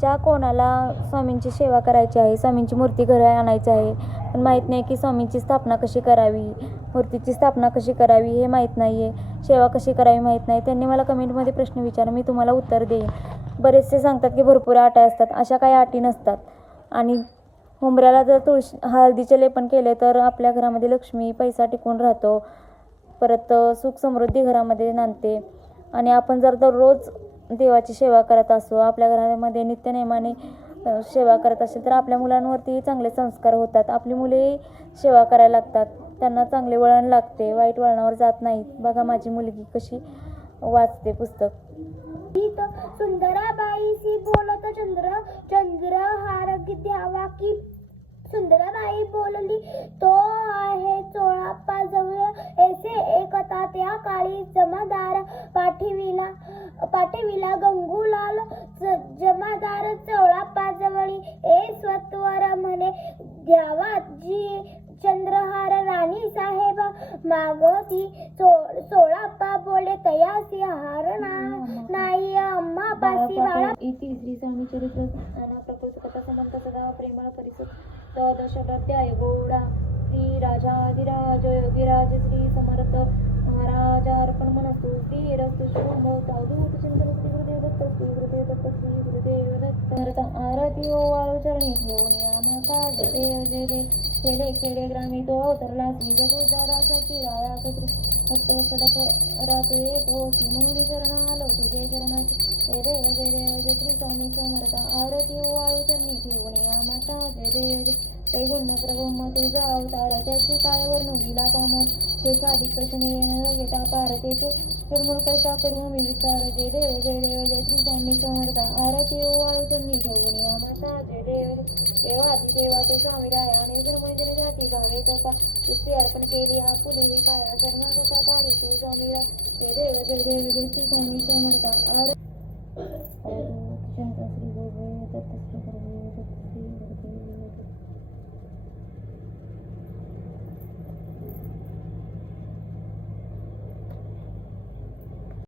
ज्या कोणाला स्वामींची सेवा करायची आहे, स्वामींची मूर्ती घरी आणायची आहे, पण माहीत नाही की स्वामींची स्थापना कशी करावी, मूर्तीची स्थापना कशी करावी हे माहीत नाही आहे, सेवा कशी करावी माहीत नाही, त्यांनी मला कमेंटमध्ये प्रश्न विचारा, मी तुम्हाला उत्तर देईन. बरेचसे सांगतात की भरपूर अटी असतात. अशा काही अटी नसतात. आणि उंबऱ्याला जर हळदीचे लेपन केले तर आपल्या घरामध्ये लक्ष्मी, पैसा टिकून राहतो. परत सुख समृद्धी घरामध्ये नांदते. आणि आपण जर दररोज देवाची सेवा करत असू, आपल्या घरामध्ये नित्यनेमाने सेवा करत असेल तर आपल्या मुलांवरती चांगले संस्कार होतात. आपली मुले सेवा करायला लागतात, त्यांना चांगले वळण लागते, वाईट वळणावर जात नाहीत. बघा माझी मुलगी कशी वाचते पुस्तक. सुंदराबाईशी बोलत चंद्रहार द्यावा की सुंदराबाई बोलली, तो आहे चोळाप्पा जवळ ऐसे एकता त्या काळी जमादार पाठविला गंगूलाल जमादार चोळाप्पा जवळी ए स्वत्वर म्हणे द्यावा जी चंद्रहार. राणी साहेब मागती चोळाप्पा बोले तयासी हार नाही अम्मा पासी बाळा. इति श्री स्वामी चरित्र प्रकृत कथा समंत सदा प्रेमळ परिसर दशकाध्याय गोडा श्री राजाधिराज योगीराज श्री समर्थ महाराज अर्पण मनस्तु श्रीरस्तु शुभम अवधूत चिंतन श्री गुरुदेव दत्त श्री गुरुदेव दत्त श्री गुरुदेव दत्त. आरती ओवाळू चरणी ठेवून यामाता जय जय जय खेडे खेडे ग्रामी तो अवतरला श्री जगोद्धाराचा किराया कत्री भक्त सडक रात एक ओळखी म्हणून शरण आलो तुझे शरणाची. जय देव जय देव जय श्री स्वामी समर्थ. आरती ओवाळू चरणी ठेवून यामाता जय देव जय त्रैगुण्य प्रब्रह्म तुझा अवतार त्याची काय वर्णविला कामत हे साधी प्रश्न येणं घेता पारतेचे निर्मूळ करता करू मी विचार. जय देव जय श्री स्वामी समर्थ. आरती ओवाळू चरणी ठेवून यामाता जय देव देवादी देवा ते स्वामी राया निर्मळ जनजाती भावे तपा तुझे अर्पण केली आपुली ही पाया शरणागता तारी तू स्वामीला. जय देव जय श्री स्वामी समर्थ.